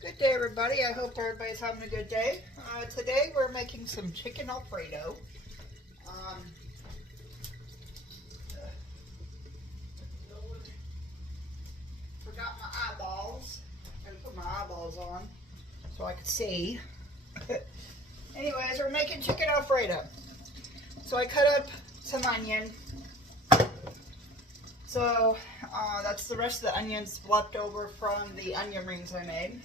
Good day, everybody. I hope everybody's having a good day. Today we're making some chicken Alfredo. Forgot my eyeballs. I put my eyeballs on so I could see. Anyways, we're making chicken Alfredo. So I cut up some onion. So that's the rest of the onions left over from the onion rings I made.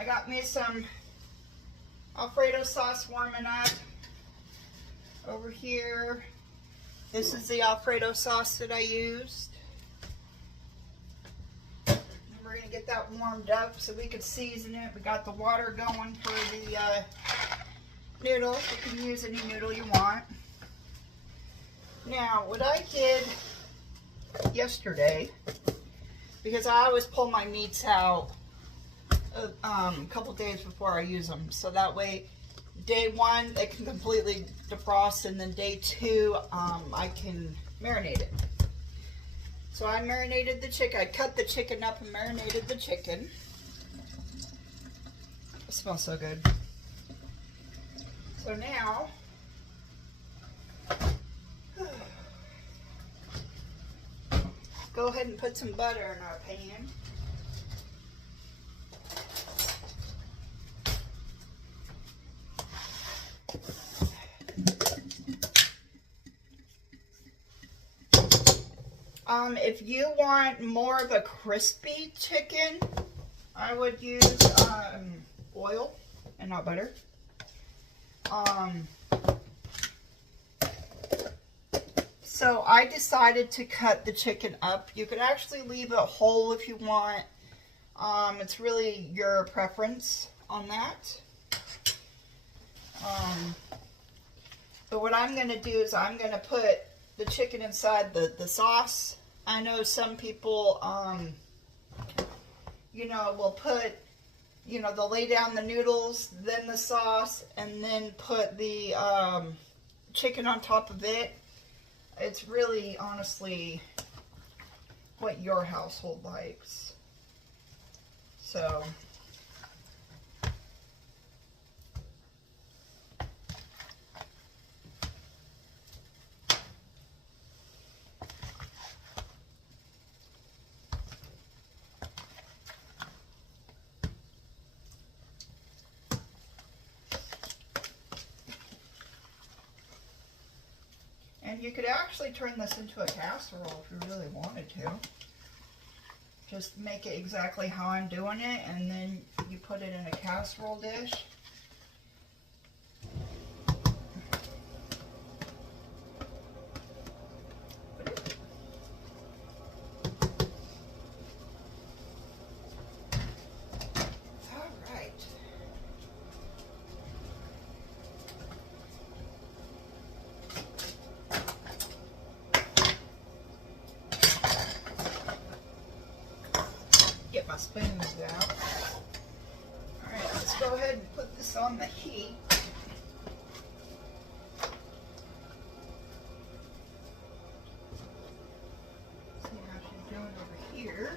I got me some Alfredo sauce warming up over here. This is the Alfredo sauce that I used. And we're going to get that warmed up so we can season it. We got the water going for the noodles. You can use any noodle you want. Now, what I did yesterday, because I always pull my meats out a couple days before I use them, so that way day one they can completely defrost, and then day two I can marinate it. So I marinated the chicken. I cut the chicken up and marinated the chicken. It smells so good. So now go ahead and put some butter in our pan. If you want more of a crispy chicken, I would use oil and not butter. So I decided to cut the chicken up. You could actually leave it whole if you want. It's really your preference on that. But what I'm going to do is I'm going to put the chicken inside the sauce. I know some people, will put, they'll lay down the noodles, then the sauce, and then put the chicken on top of it. It's really, honestly, what your household likes. So and you could actually turn this into a casserole if you really wanted to. Just make it exactly how I'm doing it, and then you put it in a casserole dish. Get my spoons out. Alright, let's go ahead and put this on the heat. See how she's doing over here.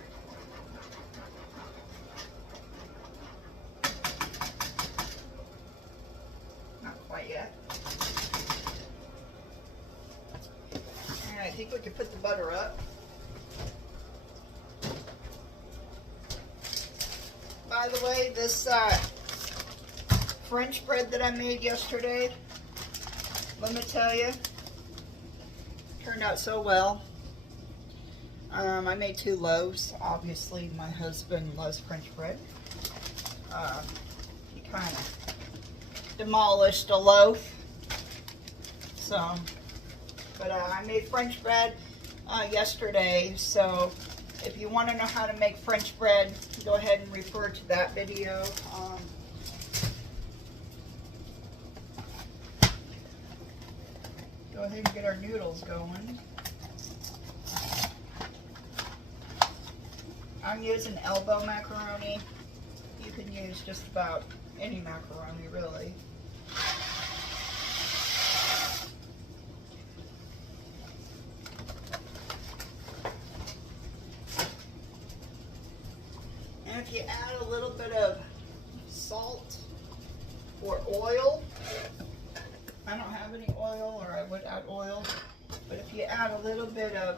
Not quite yet. Alright, I think we can put the butter up. By the way, this French bread that I made yesterday, let me tell you, turned out so well. I made 2 loaves. Obviously, my husband loves French bread. He kind of demolished a loaf. So, but I made French bread yesterday, so if you want to know how to make French bread, go ahead and refer to that video. Go ahead and get our noodles going. I'm using elbow macaroni. You can use just about any macaroni, really. And if you you add a little bit of salt or oil. I don't have any oil, or I would add oil, but if you add a little bit of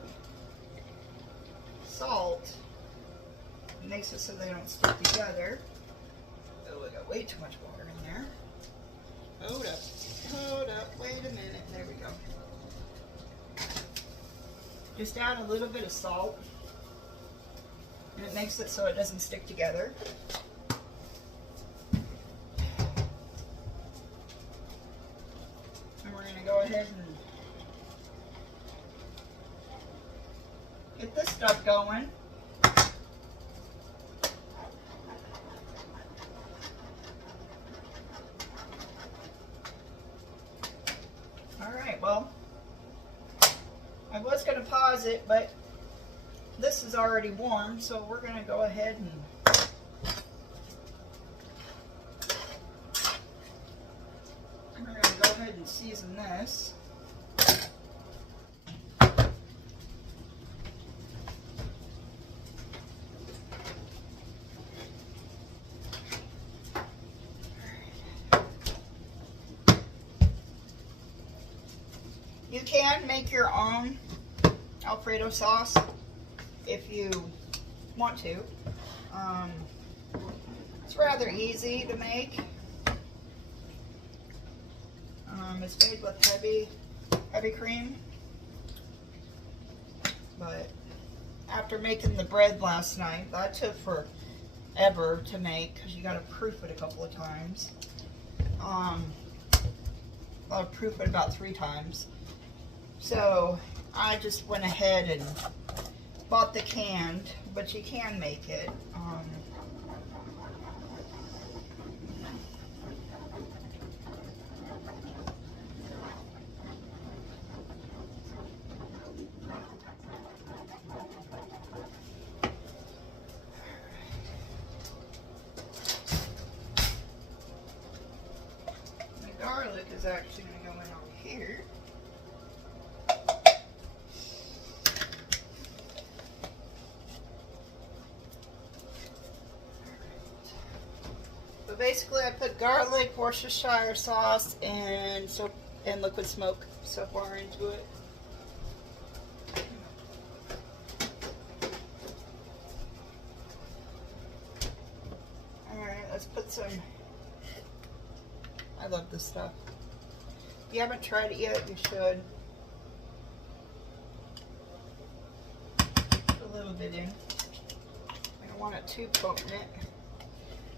salt, it makes it so they don't stick together. Oh, I got way too much water in there. Hold up, wait a minute, there we go. Just add a little bit of salt, and it makes it so it doesn't stick together. And we're going to go ahead and get this stuff going. Alright, well, I was going to pause it, but this is already warm, so we're going to go ahead and season this. You can make your own Alfredo sauce if you want to. It's rather easy to make. It's made with heavy cream, but after making the bread last night, that took forever to make because you got to proof it a couple of times. I'll proof it about 3 times. So I just went ahead and bought the canned, but you can make it. Garlic is actually going to go in over here. So basically I put garlic, Worcestershire sauce, and liquid smoke so far into it. Alright, let's put some. I love this stuff. If you haven't tried it yet, you should. Put a little bit in. I don't want it too potent.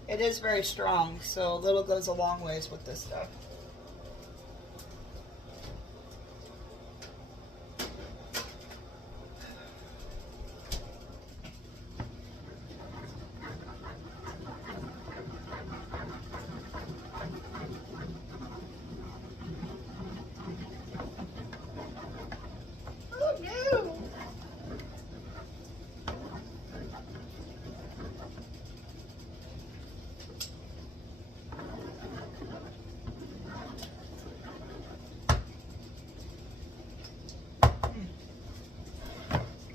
It is very strong, so a little goes a long ways with this stuff.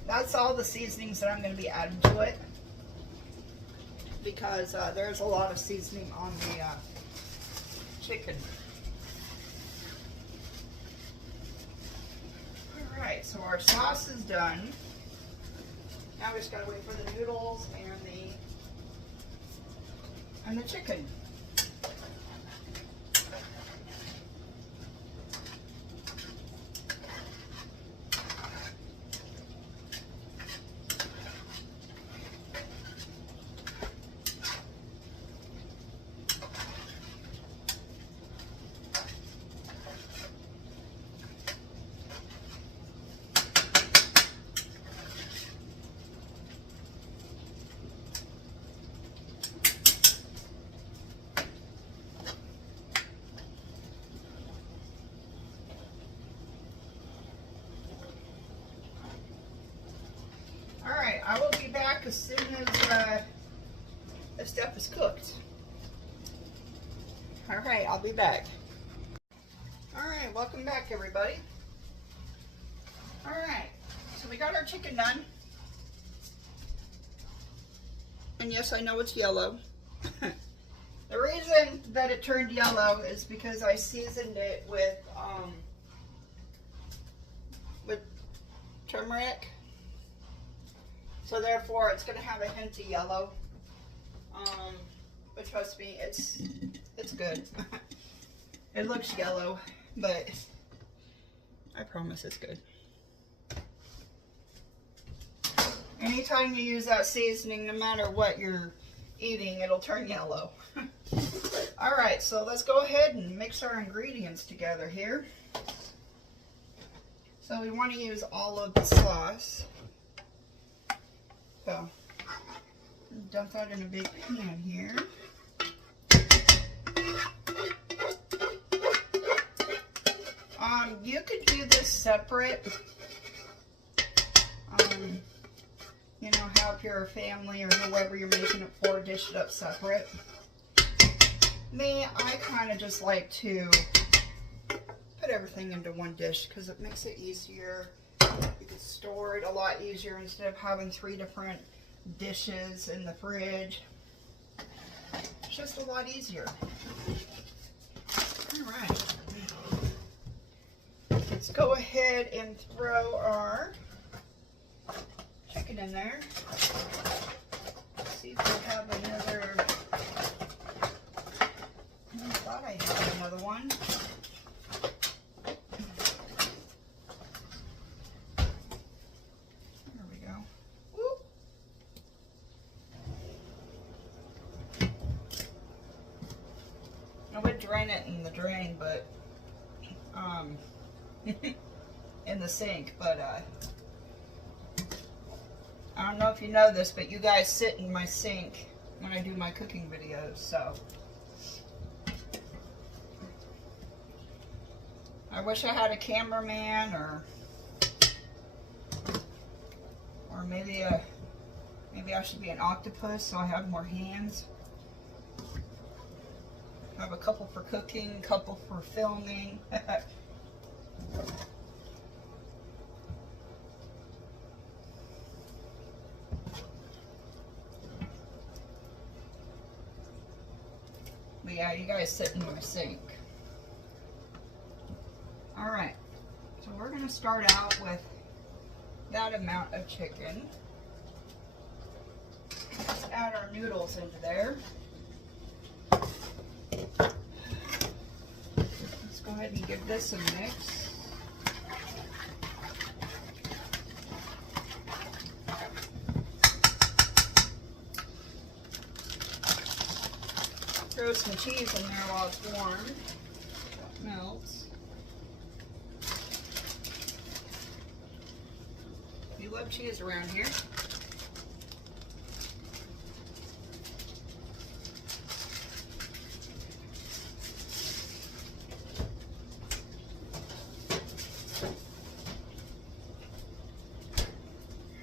That's all the seasonings that I'm going to be adding to it, because there's a lot of seasoning on the chicken. Alright, so our sauce is done. Now we just got to wait for the noodles and the chicken. I will be back as soon as the stuff is cooked. Alright, I'll be back. Alright, welcome back everybody. Alright, so we got our chicken done. And yes, I know it's yellow. The reason that it turned yellow is because I seasoned it with turmeric. So therefore it's going to have a hint of yellow. But trust me, it's good. It looks yellow, but I promise it's good. Anytime you use that seasoning, no matter what you're eating, it'll turn yellow. Alright, so let's go ahead and mix our ingredients together here. So we want to use all of the sauce. So, dump that in a big pan here. You could do this separate. You know, have your family or whoever you're making it for dish it up separate. Me, I kind of just like to put everything into one dish because it makes it easier. You can store it a lot easier instead of having 3 different dishes in the fridge. It's just a lot easier. Alright. Let's go ahead and throw our chicken in there. Let's see if we have another. I thought I had another one. There we go. Whoop. I would drain it in the drain, but in the sink, but I don't know if you know this, but you guys sit in my sink when I do my cooking videos, so I wish I had a cameraman or maybe I should be an octopus so I have more hands. I have a couple for cooking, a couple for filming. But yeah, you guys sit in my sink. Alright, so we're going to start out with that amount of chicken. Let's add our noodles into there. Let's go ahead and give this a mix. Throw some cheese in there while it's warm. That melts. You love cheese around here.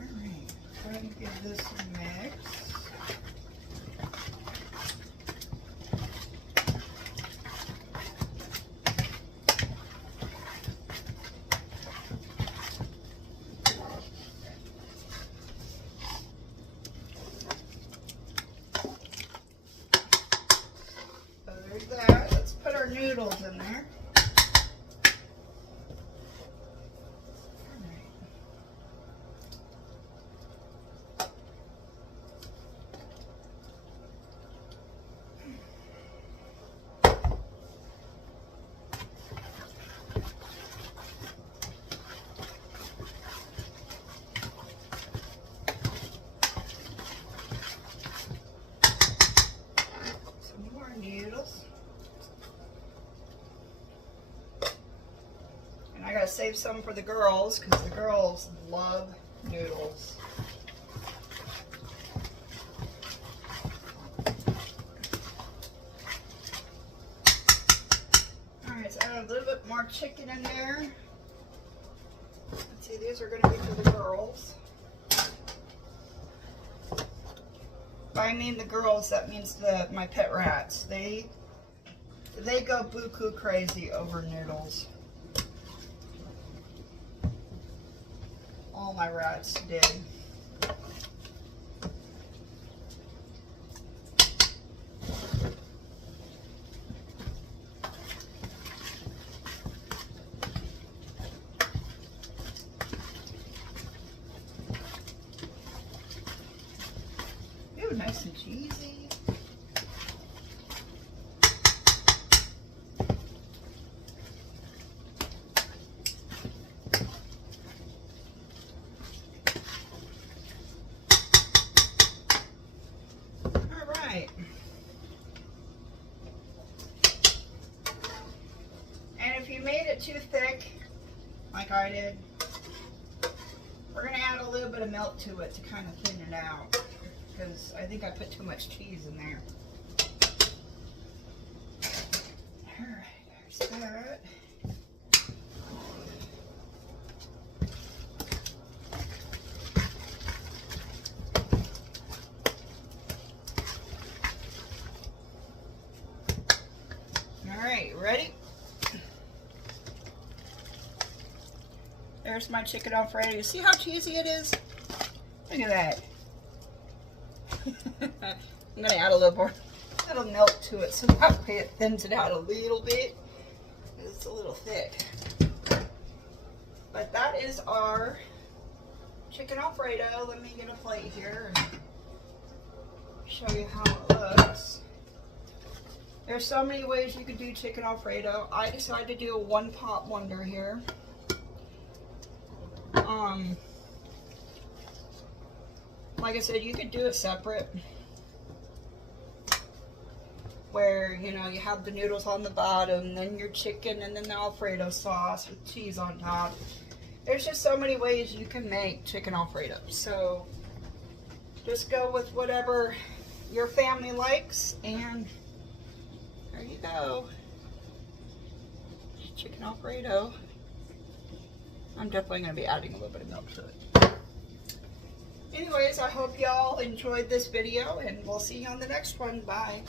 Alright, go ahead and give this a mix. That. Let's put our noodles in there. Some more noodles. I gotta save some for the girls because the girls love noodles. Alright, so add a little bit more chicken in there. Let's see, these are gonna be for the girls. By I mean the girls, that means my pet rats. They go buku crazy over noodles. All my rats did. cheesy. All right. And if you made it too thick, like I did, we're going to add a little bit of milk to it to kind of thin it out, because I think I put too much cheese in there. Alright, there's that. Alright, ready? There's my chicken Alfredo. You see how cheesy it is? Look at that. I'm going to add a little more milk to it so that way it thins it out a little bit. It's a little thick. But that is our chicken Alfredo. Let me get a plate here and show you how it looks. There's so many ways you could do chicken Alfredo. I decided to do a one-pot wonder here. Like I said, you could do it separate, where, you know, you have the noodles on the bottom, then your chicken, and then the Alfredo sauce with cheese on top. There's just so many ways you can make chicken Alfredo. So just go with whatever your family likes, and there you go. Chicken Alfredo. I'm definitely going to be adding a little bit of milk to it. Anyways, I hope y'all enjoyed this video, and we'll see you on the next one. Bye.